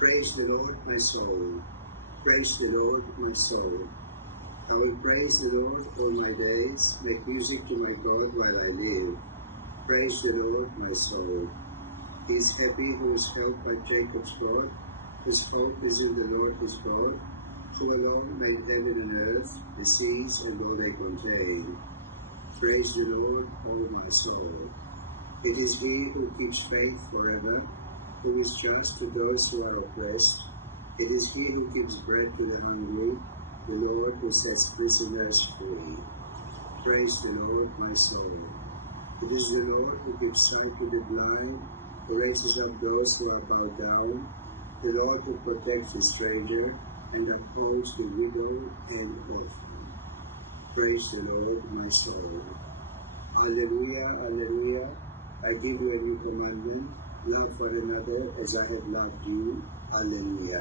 Praise the Lord, my soul. Praise the Lord, my soul. I will praise the Lord all my days, make music to my God while I live. Praise the Lord, my soul. He is happy who is helped by Jacob's God, whose hope is in the Lord his God, who alone made heaven and earth, the seas and all they contain. Praise the Lord, O my soul. It is he who keeps faith forever, who is just to those who are oppressed. It is he who gives bread to the hungry, the Lord who sets prisoners free. Praise the Lord, my soul. It is the Lord who gives sight to the blind, who raises up those who are bowed down, the Lord who protects the stranger and upholds the widow and orphan. Praise the Lord, my soul. Alleluia, alleluia. I give you a new commandment, love one another as I have loved you. Alleluia.